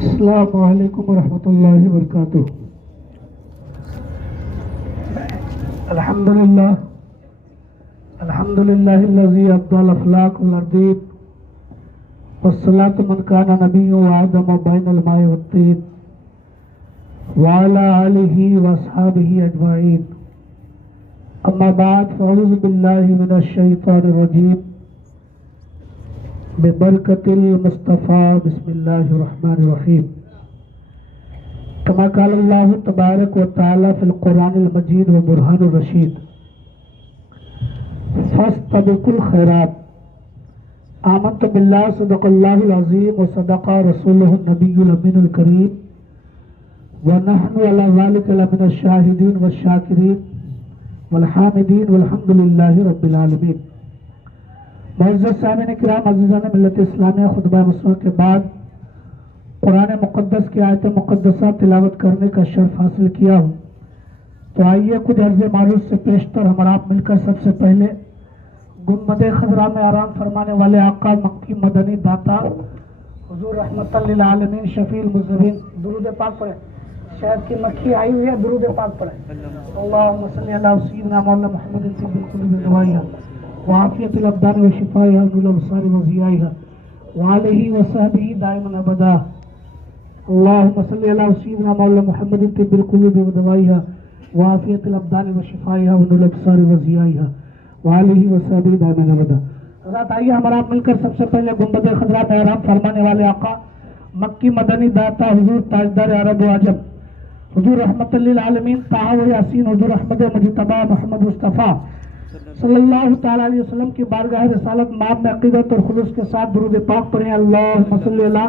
السلام علیکم ورحمۃ اللہ وبرکاتہ۔ الحمدللہ الذی ابدع الافلاک والارضین والصلاة من کان نبی وآدم بین الماء والطین وعلی آلہ واصحابہ اجمعین، اما بعد فاعوذ باللہ من الشیطان الرجیم ببرکۃ المصطفیٰ بسم اللہ الرحمن الرحیم۔ کما قال اللہ تبارک و تعالی فی القرآن المجید و برہان الرشید، فاستبقوا الخیرات، آمنت باللہ صدق اللہ العظیم و صدق رسولہ النبی الامین الکریم ونحن علی ذلک لمن الشاہدین والشاکرین والحامدین والحمد للہ رب العالمین۔ معزز سامعین کرام، عزیزان ملت اسلامیہ، خطبہ مسلمہ کے بعد قرآن مقدس کی آیت مقدسہ تلاوت کرنے کا شرف حاصل کیا ہوں، تو آئیے کچھ عرض معروض سے پیشتر ہم اور آپ مل کر سب سے پہلے گنبد خضرا میں آرام فرمانے والے آقا مکی مدنی داتا حضور رحمت للعالمین شفیع المذنبین درود پاک پڑھیں۔ شہد کی مکھی آئی ہوئی ہے، درود پاک پڑھیں۔ اللہم صلی علی سیدنا مولانا محمد طب القلوب ودوائها وعافیت الابدان وشفائها ونور الابصار وضیائها وعلیہ وصحبہ دائما ابدا۔ اللہم صلی علی سیدنا مولانا محمد طب القلوب ودوائها وعافیت الابدان وشفائها ونور الابصار وضیائها وعلیہ وصحبہ دائما ابدا۔ حضرات آئیے ہمارا مل کر سب سے پہلے گنبد خضرا میں آرام فرمانے والے آقا مکی مدنی داتا حضور تاجدار عرب و عجم حضور رحمت للعالمین طٰہٰ و یاسین حضور احمد مجتبیٰ محمد مصطفیٰ صلی اللہ تعالیٰ علیہ وسلم کی بارگاہ رسالت ماب میں عقیدت اور خلوص کے ساتھ درود پاک پڑھیں۔ اللہم صلی علی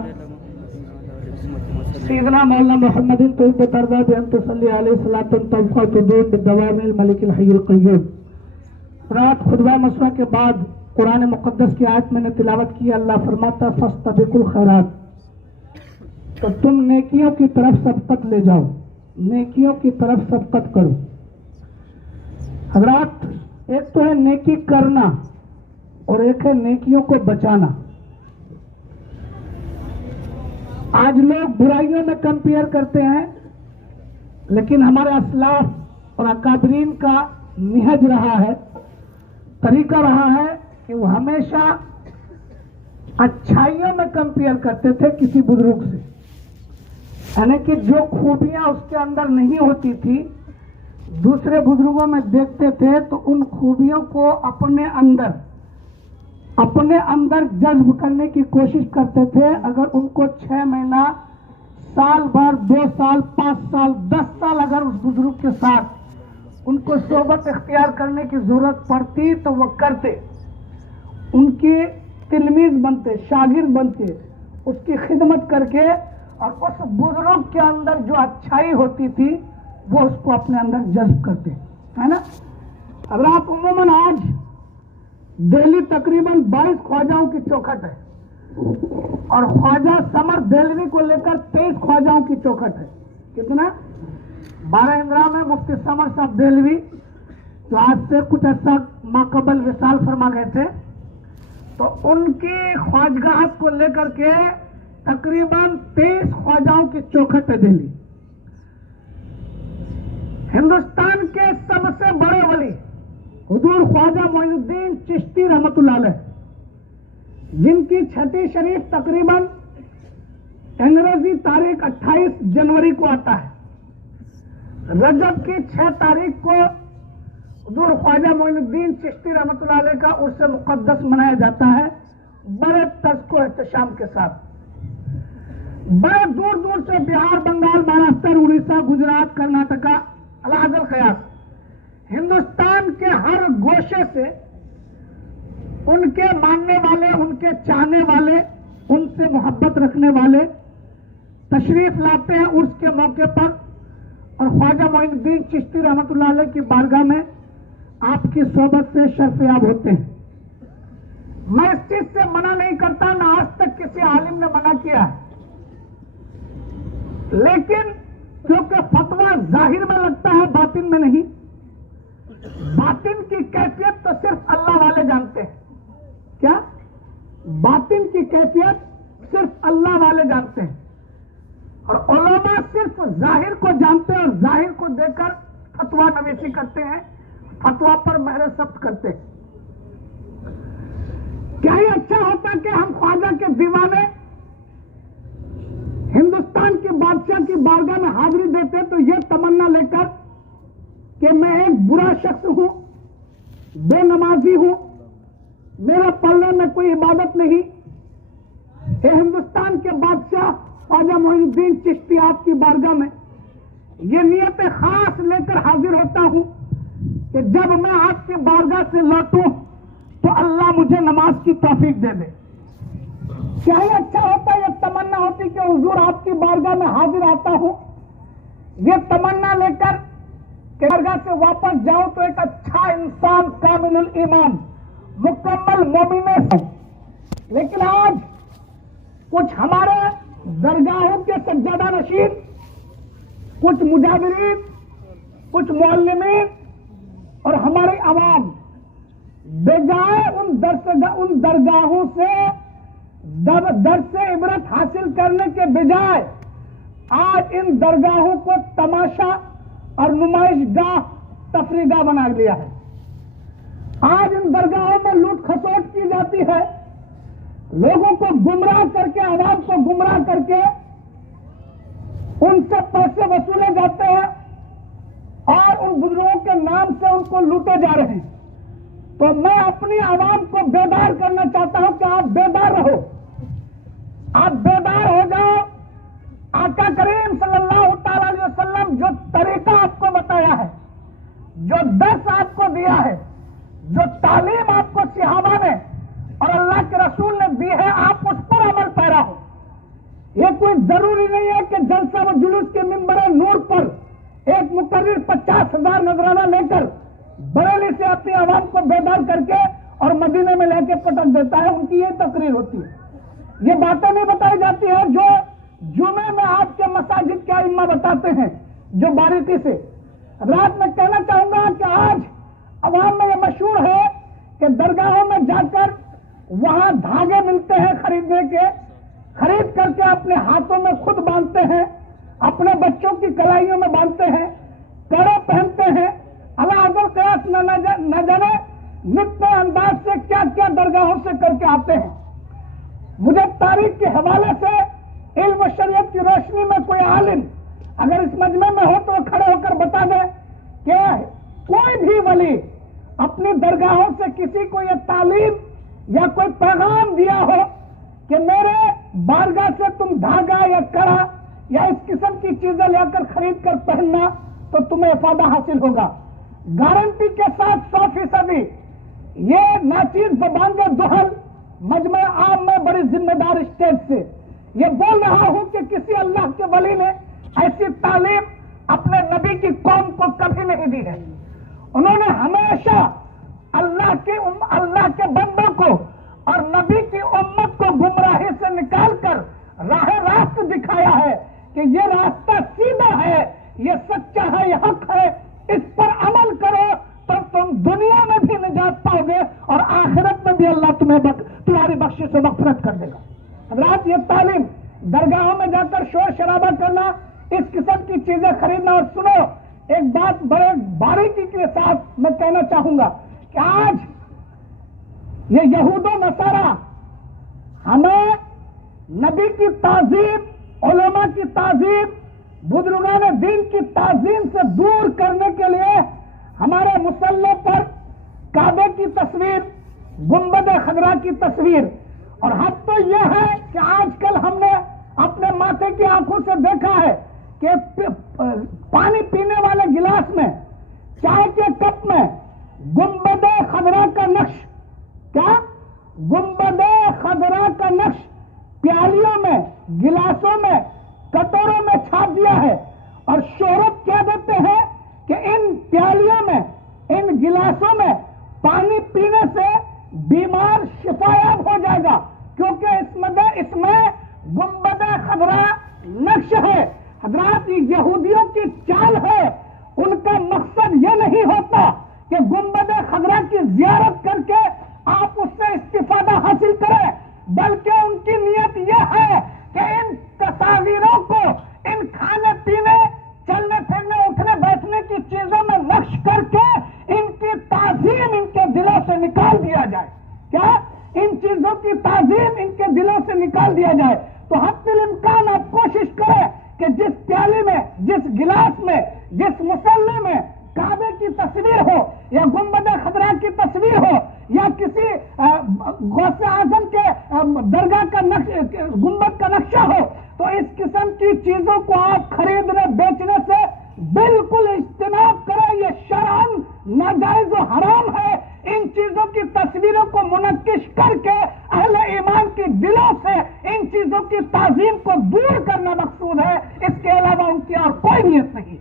سیدنا مولانا محمد طیب ترضیٰ بأن تصلی علیہ صلاۃ تبقیٰ تدوم بالدوام الملک الحی القیوم۔ رات خطبہ مسئلہ کے بعد قرآن مقدس کی آیت میں نے تلاوت کی، اللہ فرماتا فاستبقوا الخیرات، تو تم نیکیوں کی طرف سبقت لے جاؤ، نیکیوں کی طرف سبقت کرو۔ حضرات، ایک تو ہے نیکی کرنا اور ایک ہے نیکیوں کو بچانا۔ آج لوگ برائیوں میں کمپیئر کرتے ہیں، لیکن ہمارے اسلاف اور اکابرین کا نہج رہا ہے، طریقہ رہا ہے کہ وہ ہمیشہ اچھائیوں میں کمپیئر کرتے تھے کسی بزرگ سے، یعنی کہ جو خوبیاں اس کے اندر نہیں ہوتی تھی دوسرے بزرگوں میں دیکھتے تھے تو ان خوبیوں کو اپنے اندر جذب کرنے کی کوشش کرتے تھے۔ اگر ان کو 6 مہینہ، سال بھر، 2 سال، 5 سال، 10 سال اگر اس بزرگ کے ساتھ ان کو صحبت اختیار کرنے کی ضرورت پڑتی تو وہ کرتے، ان کی تلمیذ بنتے، شاگرد بنتے، اس کی خدمت کر کے، اور اس بزرگ کے اندر جو اچھائی ہوتی تھی وہ اس کو اپنے اندر جذب کرتے، ہے نا۔ اگر آپ عموماً آج دہلی تقریباً 22 خواجاؤں کی چوکھٹ ہے، اور خواجہ سمر دہلوی کو لے کر 23 خواجاؤں کی چوکھٹ ہے۔ کتنا؟ 12 ہندرا میں مفتی سمر صاحب دہلوی جو آج سے کچھ عرصہ ماقبل وصال فرما گئے تھے، تو ان کی خواجگاہت کو لے کر کے تقریباً 23 خواجاؤں کی چوکھٹ ہے دہلی۔ ہندوستان کے سب سے بڑے ولی حضور خواجہ معین الدین چشتی رحمۃ اللہ علیہ، جن کی چھٹی شریف تقریباً انگریزی تاریخ 28 جنوری کو آتا ہے، رجب کی 6 تاریخ کو حضور خواجہ معین الدین چشتی رحمۃ اللہ علیہ کا عرس مقدس منایا جاتا ہے، بڑے تذک و احتشام کے ساتھ۔ بڑے دور دور سے بہار، بنگال، مہاراشٹر، اڑیسہ، گجرات، کرناٹکا، علاحد القیاس، ہندوستان کے ہر گوشے سے ان کے ماننے والے، ان کے چاہنے والے، ان سے محبت رکھنے والے تشریف لاتے ہیں عرس کے موقع پر، اور خواجہ معین الدین چشتی رحمۃ اللہ علیہ کی بارگاہ میں آپ کی صحبت سے شرفیاب ہوتے ہیں۔ میں اس چیز سے منع نہیں کرتا، نہ آج تک کسی عالم نے منع کیا ہے، لیکن کیونکہ فتویٰ ظاہر میں لگتا ہے، باطن میں نہیں، باطن کی کیفیت تو صرف اللہ والے جانتے ہیں۔ کیا؟ باطن کی کیفیت صرف اللہ والے جانتے ہیں۔ کو جانتے اور ظاہر کو دیکھ کر فتوا نویسی کرتے ہیں، فتوا پر مہر ثبت کرتے ہیں۔ کیا ہی اچھا ہوتا کہ ہم خواجہ کے دیوانے ہندوستان کی بادشاہ کی بارگاہ میں حاضری دیتے تو یہ تمنا لے کر کہ میں ایک برا شخص ہوں، بے نمازی ہوں، میرا پلے میں کوئی عبادت نہیں، اے ہندوستان کے بادشاہ خواجہ معین الدین چشتی آپ کی بارگاہ میں یہ نیت خاص لے کر حاضر ہوتا ہوں کہ جب میں آپ کی بارگاہ سے لوٹوں تو اللہ مجھے نماز کی توفیق دے دے۔ کیا ہی اچھا ہوتا، یہ تمنا ہوتی کہ حضور آپ کی بارگاہ میں حاضر آتا ہوں، یہ تمنا لے کر کہ بارگاہ سے واپس جاؤں تو ایک اچھا انسان، کامل الایمان، مکمل مومن۔ لیکن آج کچھ ہمارے درگاہوں کے سجادہ نشین، کچھ مجاورین، کچھ معلمین اور ہماری عوام بجائے ان درگاہوں سے درس عبرت حاصل کرنے کے بجائے آج ان درگاہوں کو تماشا اور نمائش گاہ، تفریح گاہ بنا لیا ہے۔ آج ان درگاہوں میں لوٹ کھسوٹ کی جاتی ہے، لوگوں کو گمراہ کر کے، عوام کو گمراہ کر کے ان سے پیسے وصولے جاتے ہیں اور ان بزرگوں کے نام سے ان کو لوٹے جا رہے ہیں۔ تو میں اپنی عوام کو بیدار کرنا چاہتا ہوں کہ آپ بیدار رہو، آپ بیدار ہو جاؤ۔ آقا کریم صلی اللہ تعالی علیہ وسلم جو طریقہ آپ کو بتایا ہے، جو درس آپ کو دیا ہے، جو تعلیم آپ کو صحابہ نے اور اللہ کے رسول نے دی ہے، آپ اس پر عمل پیرا ہو۔ یہ کوئی ضروری نہیں ہے کہ جلسہ و جلوس کے منبر نور پر ایک مقرر 50,000 نذرانہ لے کر بریلی سے اپنی عوام کو بیدار کر کے اور مدینے میں لے کے پٹک دیتا ہے، ان کی یہ تقریر ہوتی ہے۔ یہ باتیں نہیں بتائی جاتی ہیں جو جمعے میں آپ کے مساجد کے ائمہ بتاتے ہیں، جو باریکی سے۔ رات میں کہنا چاہوں گا کہ آج عوام میں یہ مشہور ہے کہ درگاہوں میں جا کر وہاں دھاگے ملتے ہیں خریدنے کے، خرید کر کے اپنے ہاتھوں میں خود باندھتے ہیں، اپنے بچوں کی کلائیوں میں باندھتے ہیں، کڑے پہنتے ہیں، اللہ عزل قیاس نہ جانے نتنے انداز سے کیا کیا درگاہوں سے کر کے آتے ہیں۔ مجھے تاریخ کے حوالے سے علم و شریعت کی روشنی میں کوئی عالم اگر اس مجمع میں ہو تو وہ کھڑے ہو کر بتا دے کہ کوئی بھی ولی اپنی درگاہوں سے کسی کو یہ تعلیم یا کوئی پیغام دیا ہو کہ میرے بارگاہ سے تم دھاگا یا کڑا یا اس قسم کی چیزیں لے کر خرید کر پہننا تو تمہیں افادہ حاصل ہوگا۔ گارنٹی کے ساتھ 100% یہ ناچیز ببانگ دہل مجمع عام میں بڑی ذمہ دار اسٹیج سے یہ بول رہا ہوں کہ کسی اللہ کے ولی نے ایسی تعلیم اپنے نبی کی قوم کو کبھی نہیں دی ہے۔ انہوں نے ہمیشہ اللہ کے بندوں کو اور نبی کی امت کو گمراہی سے نکال کر راہ راست دکھایا ہے کہ یہ راستہ سیدھا ہے، یہ سچا ہے، یہ حق ہے، اس پر عمل کرو تو تم دنیا میں بھی نجات پاؤ گے اور آخرت میں بھی اللہ تمہاری بخشش و مغفرت کر دے گا۔ حضرات، یہ تعلیم درگاہوں میں جا کر شور شرابہ کرنا، اس قسم کی چیزیں خریدنا، اور سنو ایک بات بڑے باریکی کے ساتھ میں کہنا چاہوں گا کہ آج یہ یہود و نصارہ ہمیں نبی کی تعظیم، علماء کی تعظیم، بزرگان دین کی تعظیم سے دور کرنے کے لیے ہمارے مصلی پر کعبے کی تصویر، گنبد خضرا کی تصویر، اور حد تو یہ ہے کہ آج کل ہم نے اپنے ماتھے کی آنکھوں سے دیکھا ہے کہ پانی پینے والے گلاس میں، چائے کے کپ میں گنبد خضرا کا نقش، کیا گنبد خضرا کا نقش پیالیوں میں، گلاسوں میں، کٹوروں میں چھاپ دیا ہے، اور شہرت کیا دیتے ہیں کہ ان پیالیوں میں، ان گلاسوں میں پانی پینے سے بیمار شفایاب ہو جائے گا، کیونکہ اس میں گنبد خضرا نقش ہے۔ حضرات، یہ یہودیوں کی چال ہے، ان کا مقصد یہ نہیں ہوتا کہ گنبد خضرا کی زیارت کر کے آپ اس سے استفادہ حاصل کریں، بلکہ ان کی نیت یہ ہے کہ ان تصاویروں کو، ان کھانے پینے गिलास में, जिस मुसल्ले में काबे की तस्वीर हो या गुंबद खदरा की तस्वीर हो या किसी गौसे आजम के दरगाह का गुंबद का नक्शा हो, तो इस किस्म की चीजों को आप खरीदने बेचने से बिल्कुल इज्तिनाब करें। ये शरअन नाजायज और हराम है। इन चीजों की तस्वीरों को मुनक्किश करके अहले ईमान के दिलों से इन चीजों की ताजीम को दूर करना मकसूद है, इसके अलावा उनकी और कोई नियत नहीं।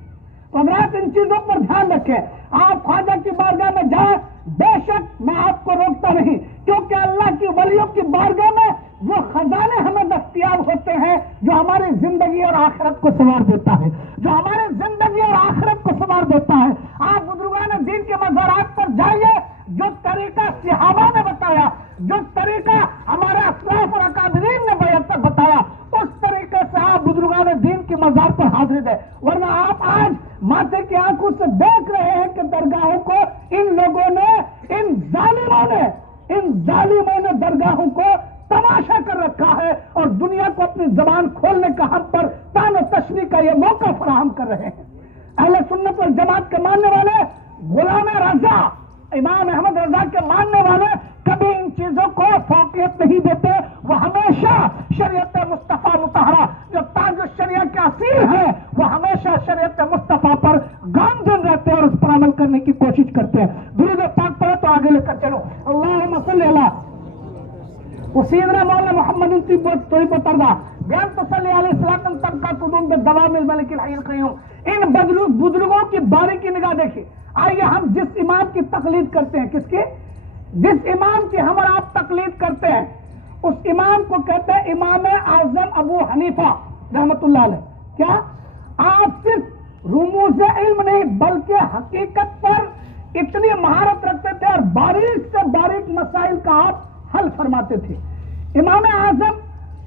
तो हजरात, इन चीजों पर ध्यान रखें। आप ख्वाजा की बारगाह में जाएं, बेशक मैं आपको रोकता नहीं, क्योंकि अल्लाह की वलियों की बारगाह में वो खजाने हमें दस्तयाब होते हैं जो हमारी जिंदगी और आखिरत को संवार देता है, जो हमारी जिंदगी और आखिरत को संवार देता है। आप बुजुर्गान दीन के मज़ारात पर जाइए, जो तरीका सहाबा ने बताया, जो तरीका हमारे असलाफ और अकादरीन ने बताया, उस तरीके से आप बुजुर्गान दीन की मज़ार पर हाजिर है। वरना आप आज माथे की आंखों से देख रहे हैं कि दरगाहों को इन लोगों ने, इन जालिमों ने दरगाहों को तमाशा कर रखा है और दुनिया को अपनी जबान खोलने का हम पर तान और तशरीह का ये मौका फराहम कर रहे हैं। अहले सुन्नत वल जमात के मानने वाले, गुलाम रजा इमाम अहमद रजा के मानने वाले कभी इन चीजों को फौकियत नहीं देते। वो हमेशा शरीयत मुस्तफा मुतहरा, जो ताज शरिया के असीर है, वो हमेशा शरीयत मुस्तफा पर गामजन रहते हैं और उस पर अमल करने की कोशिश करते हैं। दुरूद पाक पढ़े तो आगे लेकर चलो। अल्लाहुम्मा सल्ली अला सय्यदना मौलाना मोहम्मद तोई पतरदा बयान तसल्ली अलैहि सलातन तबका कुदूम बे दवामिल मलिकिल हय्युल क़य्यूम। इन बुजुर्गों की बारीकी निगाह देखिए। आइए हम जिस इमाम की तकलीद करते हैं, किसकी? जिस इमाम की हम और आप तकलीद करते हैं, उस इमाम को कहते हैं इमाम आज़म अबू हनीफा रहमतुल्लाह अलैह। क्या आप सिर्फ रुमूज़ इल्म नहीं बल्कि हकीकत पर इतनी महारत रखते थे और बारीक से बारीक मसाइल का आप हल फरमाते थे। इमाम आज़म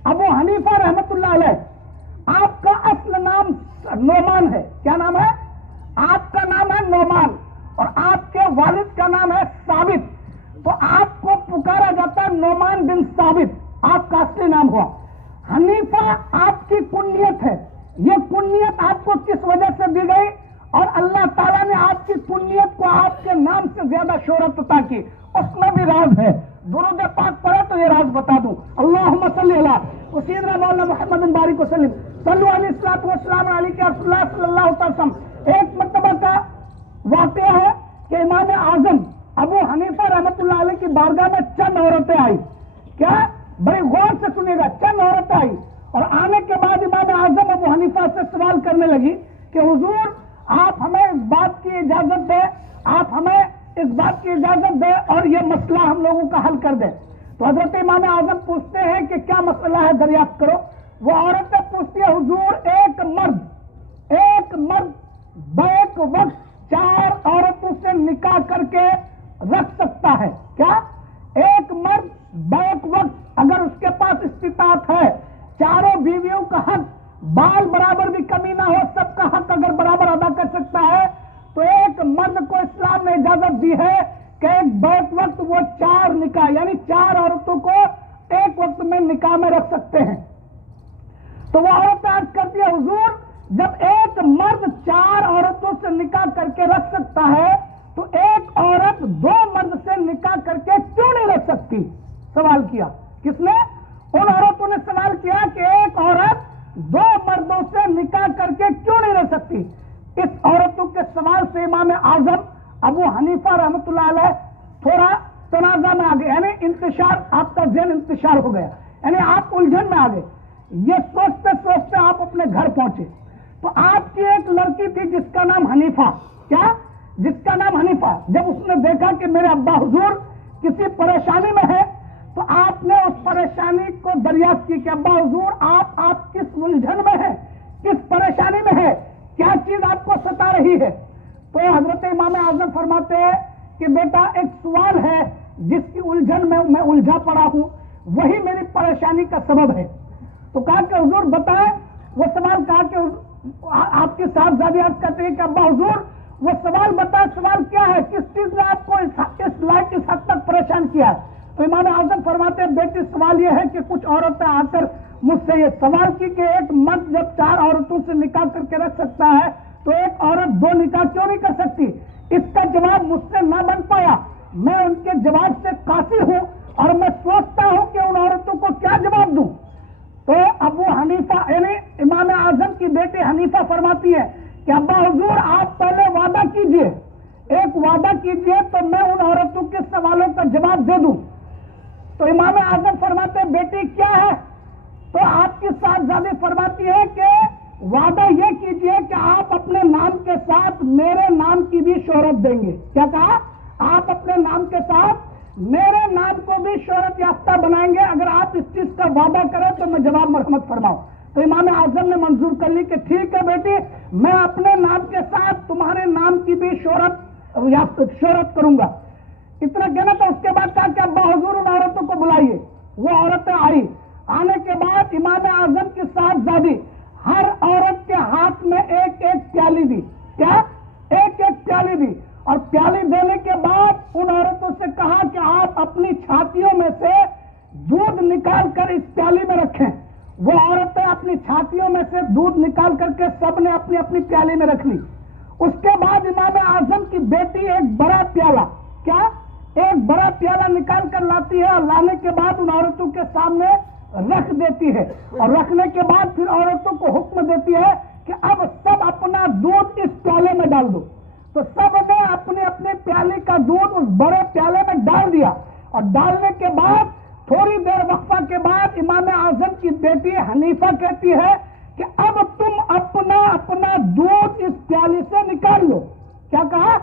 अबू हनीफा रहमतुल्लाह अलैह, आपका असल नाम नोमान है। क्या नाम है? आपका नाम है नोमान और आपके वालिद का नाम है साबित। तो आपको पुकारा जाता है नोमान बिन साबित, आपका असली नाम हुआ। हनीफा आपकी कुन्नियत है। ये कुन्नियत आपको किस वजह से दी गई और अल्लाह ताला ने आपकी कुन्नियत को आपके नाम से ज्यादा शोहरत अता की, उसमें भी राज है। दुरूद पाक पढ़े तो ये राज बता दूं। अल्लाहुम्मा सल्ली अला सय्यदना मौलाना मोहम्मद बारिक वसल्लम सल्लु अलैहि सल्लल्लाहु अलैहि रसूलुल्लाह सल्लल्लाहु अलैहि वसल्लम। एक मर्तबा का वाकया है कि इमाम आज़म अबू हनीफा रहमतुल्लाह अलैह की बारगाह में चंद औरतें आई। क्या? बड़े गौर से सुनिएगा, चंद औरतें आई और आने के बाद इमाम आज़म अबू हनीफा से सवाल करने लगी कि हुजूर आप हमें इस बात की इजाजत दें, आप हमें इस बात की इजाजत दें और यह मसला हम लोगों का हल कर दें। तो हजरत इमाम आज़म पूछते हैं कि क्या मसला है, दरियाफ्त करो। वो औरतें पूछती है हुजूर एक मर्द बैक वक्त 4 औरतों से निकाह करके रख सकता है क्या? एक मर्द बैक वक्त अगर उसके पास इस्तिताअत है, चारों बीवियों का हक बाल बराबर भी कमी ना हो, सबका हक अगर बराबर अदा कर सकता है, तो एक मर्द को इस्लाम ने इजाजत दी है कि एक बैक वक्त वो 4 निकाह यानी 4 औरतों को एक वक्त में निकाह में रख सकते हैं। तो वो औरत अर्ज करती है हुजूर जब एक मर्द 4 औरतों से निकाह करके रख सकता है तो एक औरत 2 मर्द से निकाह करके क्यों नहीं रख सकती? सवाल किया। किसने? उन औरतों ने सवाल किया कि एक औरत 2 मर्दों से निकाह करके क्यों नहीं रह सकती। इस औरतों के सवाल से इमाम आज़म अबू हनीफा रहमतुल्लाह अलैह थोड़ा तनाज़ा में आ गए, यानी इंतशार, आपका ज़हन इंतशार हो गया, यानी आप उलझन में आ गए। ये सोचते सोचते आप अपने घर पहुंचे तो आपकी एक लड़की थी जिसका नाम हनीफा। क्या? जिसका नाम हनीफा। जब उसने देखा कि मेरे अब्बा हुजूर किसी परेशानी में है तो आपने उस परेशानी को दरियाफ्त की कि अब्बा हुजूर आप किस उलझन में है, किस परेशानी में है, क्या चीज आपको सता रही है। तो हजरत इमाम आज़म फरमाते हैं कि बेटा एक सवाल है जिसकी उलझन में मैं उलझा पड़ा हूं, वही मेरी परेशानी का सबब है। तो कहा कि हुजूर बताएं। वो सवाल कहा कि आपकी साहबजादी अर्ज करते हैं कि अब्बा हुजूर वो सवाल बताएं, सवाल क्या है, किस चीज ने आपको इस हद तक परेशान किया है। तो इमाम आज़म फरमाते हैं बेटी सवाल यह है कि कुछ औरतें आकर मुझसे ये सवाल की कि एक मर्द जब 4 औरतों से निकाह करके रख सकता है तो एक औरत 2 निकाह क्यों नहीं कर सकती? इसका जवाब मुझसे ना बन पाया। मैं उनके जवाब से काफी हूं और मैं सोचता हूं कि उन औरतों को क्या जवाब दूं। तो अबू हनीफा यानी इमाम आजम की बेटी हनीफा फरमाती है कि अब्बा हुजूर आप पहले वादा कीजिए, एक वादा कीजिए तो मैं उन औरतों के सवालों का जवाब दे दूं। तो इमाम आजम फरमाते हैं बेटी क्या है? तो आपकी साहबजादी फरमाती है कि वादा ये कीजिए कि आप अपने नाम के साथ मेरे नाम की भी शोहरत देंगे। क्या कहा? आप अपने नाम के साथ मेरे नाम को भी शोहरत याफ्ता बनाएंगे। अगर आप इस चीज का वादा करें तो मैं जवाब मरहमत फरमाऊं। तो इमाम आजम ने मंजूर कर ली कि ठीक है बेटी, मैं अपने नाम के साथ तुम्हारे नाम की भी शोहरत करूंगा। इतना कहना था। उसके बाद कहा कि अब्बा हुजूर उन औरतों को बुलाइए। वो औरतें आई। आने के बाद इमाम आजम की साहबजादी हर औरत के हाथ में एक एक प्याली दी। क्या? एक एक प्याली दी। और प्याली देने के बाद उन औरतों से कहा कि आप अपनी छातियों में से दूध निकाल कर इस प्याली में रखें। वो औरतें अपनी छातियों में से दूध निकाल करके सबने अपनी अपनी प्याली में रख ली। उसके बाद इमाम आजम की बेटी एक बड़ा प्याला, क्या? एक बड़ा प्याला निकाल कर लाती है और लाने के बाद उन औरतों के सामने रख देती है। और रखने के बाद फिर औरतों को हुक्म देती है कि अब सब अपना दूध इस प्याले में डाल दो। तो सब ने अपने अपने प्याले का दूध उस बड़े प्याले में डाल दिया। और डालने के बाद थोड़ी देर वक्फा के बाद इमाम आजम की बेटी हनीफा कहती है कि अब तुम अपना अपना दूध इस प्याले से निकाल लो। क्या कहा?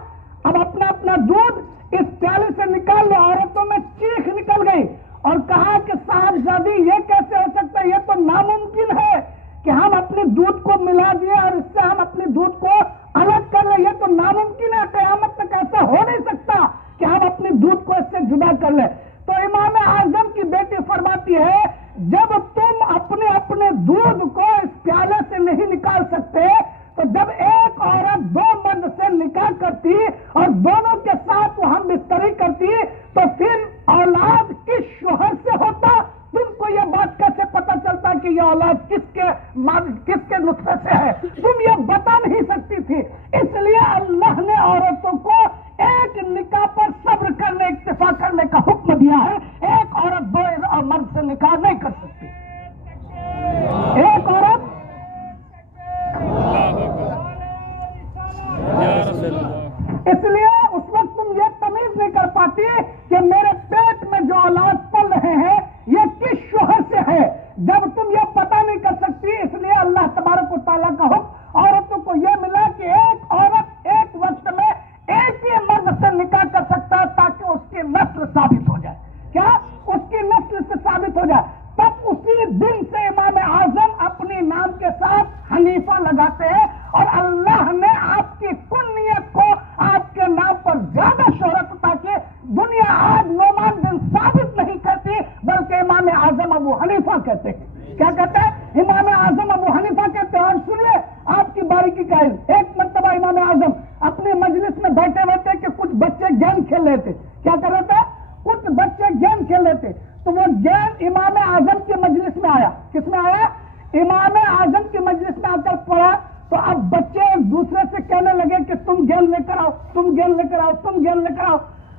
अब अपना अपना दूध इस प्याले से निकाल लो। औरतों में चीख निकल गई और कहा कि साहबजादी ये कैसे हो सकता है? ये तो नामुमकिन है कि हम अपने दूध को मिला दिए और इससे हम अपने दूध को अलग कर ले। ये तो नामुमकिन है। क़यामत तक ऐसा हो नहीं सकता कि हम अपने दूध को इससे जुदा कर ले। तो इमाम आजम की बेटी फरमाती है जब तुम अपने अपने दूध को इस प्याले से नहीं निकाल सकते तो जब एक औरत 2 मर्द से निकाह करती और दोनों के साथ वो हम बिस्तरी करती तो फिर औलाद किस शोहर से होता? तुमको ये बात कैसे पता चलता कि ये औलाद किसके नुत्फे से है? तुम ये बता नहीं सकती थी। इसलिए अल्लाह ने औरतों को एक निकाह पर सब्र करने, इक्तिफा करने का हुक्म दिया है। एक औरत 2 मर्द से निकाह नहीं कर सकती। एक औरत इसलिए उस वक्त तुम ये तमीज नहीं कर पाती कि मेरे पेट में जो औलाद पल रहे हैं ये किस शोहर से है। जब तुम ये पता नहीं कर सकती, इसलिए अल्लाह तबारक व तआला का हुक्म औरतों को यह मिला कि एक औरत एक वक्त में एक ही मर्द से निकाह कर सकता है ताकि उसकी नस्ल साबित हो जाए। क्या? उसकी नस्ल से साबित हो जाए। तब उसी दिन से इमाम आजम अपने नाम के साथ हनीफा लगाते हैं और अल्लाह ने आपकी कुन्नियत को आपके नाम पर ज्यादा शोहरत, ताकि दुनिया आज नोमान बिन साबित नहीं कहती बल्कि इमाम आजम अबू हनीफा कहते हैं। क्या कहते हैं? इमाम आजम अबू हनीफा कहते हैं। और सुनिए आपकी बारीकी का इल्म। एक मर्तबा इमाम आजम अपने मजलिस में बैठे रहते कि कुछ बच्चे गेम खेल रहे थे। क्या कर रहे थे? कुछ बच्चे गेम खेल रहे थे। तो वो गेम इमाम आजम की मजलिस में आया। किसमें आया? इमाम आजम की मजलिस में आकर पड़ा। तो अब बच्चे एक दूसरे से कहने लगे कि तुम गेंद लेकर आओ, तुम गेंद लेकर आओ, तुम गेंद लेकर आओ।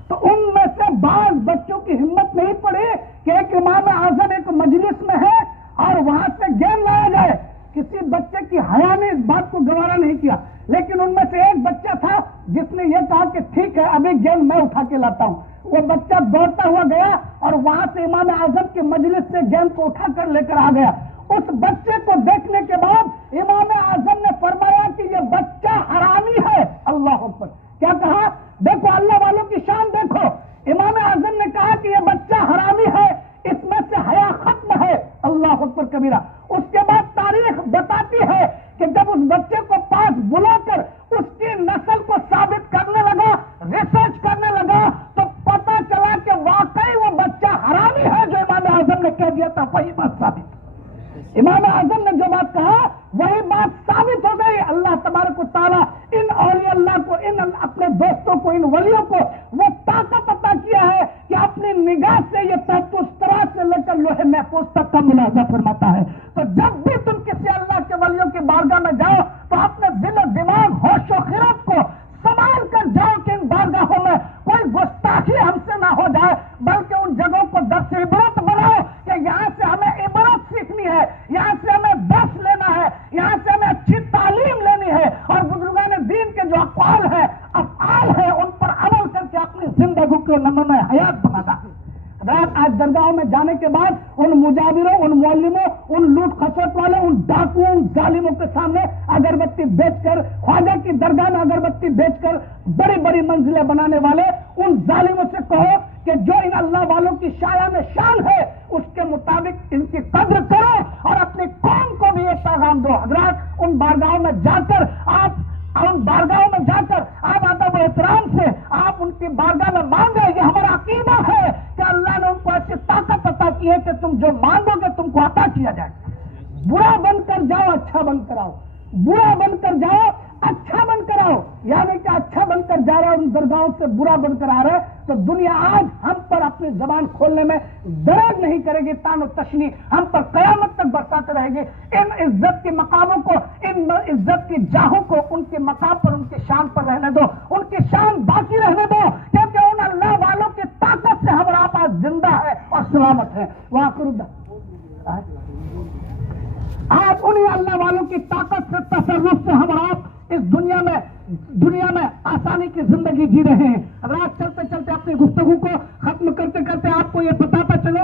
तो उनमें से बाज बच्चों की हिम्मत नहीं पड़ी कि एक इमाम आजम एक मजलिस में है और वहां से गेंद लाया जाए। किसी बच्चे की हया ने इस बात को गवारा नहीं किया। लेकिन उनमें से एक बच्चा था जिसने यह कहा कि ठीक है अभी गेंद मैं उठा के लाता हूं। वो बच्चा दौड़ता हुआ गया और वहां से इमाम आजम की मजलिस से गेंद को उठाकर लेकर आ गया। उस बच्चे को देखने के बाद इमाम आजम ने फरमाया कि ये बच्चा हरामी है। अल्लाह अकबर। क्या कहा? देखो अल्लाह वालों की शान देखो। इमाम आजम ने कहा कि ये बच्चा हरामी है, इसमें से हया खत्म है। अल्लाह अकबर कबीरा। उसके बाद तारीख बताती है कि जब उस बच्चे को पास बुलाकर उसकी नस्ल को साबित करने लगा, रिसर्च करने लगा, तो पता चला कि वाकई वो बच्चा हरामी है। जो इमाम आजम ने कह दिया था वही बात साबित। इमाम आजम ने जो बात कहा वही बात साबित हो गई। अल्लाह तबारक व तआला इन औलिया अल्लाह को, इन अपने दोस्तों को, इन वलियों को वो ताकत अता किया है कि अपनी निगाह से ये तहफ्फुज़ तराज से लेकर लोहे महफूज तक का मुलाजा फरमाता है। ظالموں کے سامنے اگربتی بیچ کر، خواجہ کی درگاہ میں اگربتی بیچ کر بڑی بڑی منزلیں بنانے والے ان ظالموں سے کہو کہ جو ان اللہ والوں کی شایان شان ہے اس کے مطابق ان کی قدر کرو اور اپنی قوم کو بھی یہ پیغام دو۔ حضرات ان بارگاہوں میں جا کر آپ ادب و احترام سے آپ ان کی بارگاہ میں مانگے، یہ ہمارا عقیدہ ہے کہ اللہ نے ان کو ایسی طاقت عطا کی ہے کہ تم جو مانگو گے تم کو عطا کیا جائے گا۔ برا بن کر جاؤ اچھا بن کر آؤ، برا بن کر جاؤ اچھا بن کر آؤ، یعنی کہ اچھا بن کر جا رہا ہے ان درگاہوں سے برا بن کر آ رہا ہے تو دنیا آج ہم پر اپنی زبان کھولنے میں درد نہیں کرے گی، تان و تشنی ہم پر قیامت تک برساتے رہے گی۔ ان عزت کے مقاموں کو، ان عزت کی جاہوں کو ان کے مقام پر، ان کی شان پر رہنے دو، ان کی شان باقی رہنے دو، کیونکہ ان اللہ والوں کی طاقت سے ہمارا پاس زندہ ہے اور سلامت ہے۔ آپ انہی اللہ والوں کی طاقت سے، تصرف سے ہم آپ اس دنیا میں آسانی کی زندگی جی رہے ہیں۔ رات چلتے چلتے اپنی گفتگو کو ختم کرتے کرتے آپ کو یہ بتاتا چلو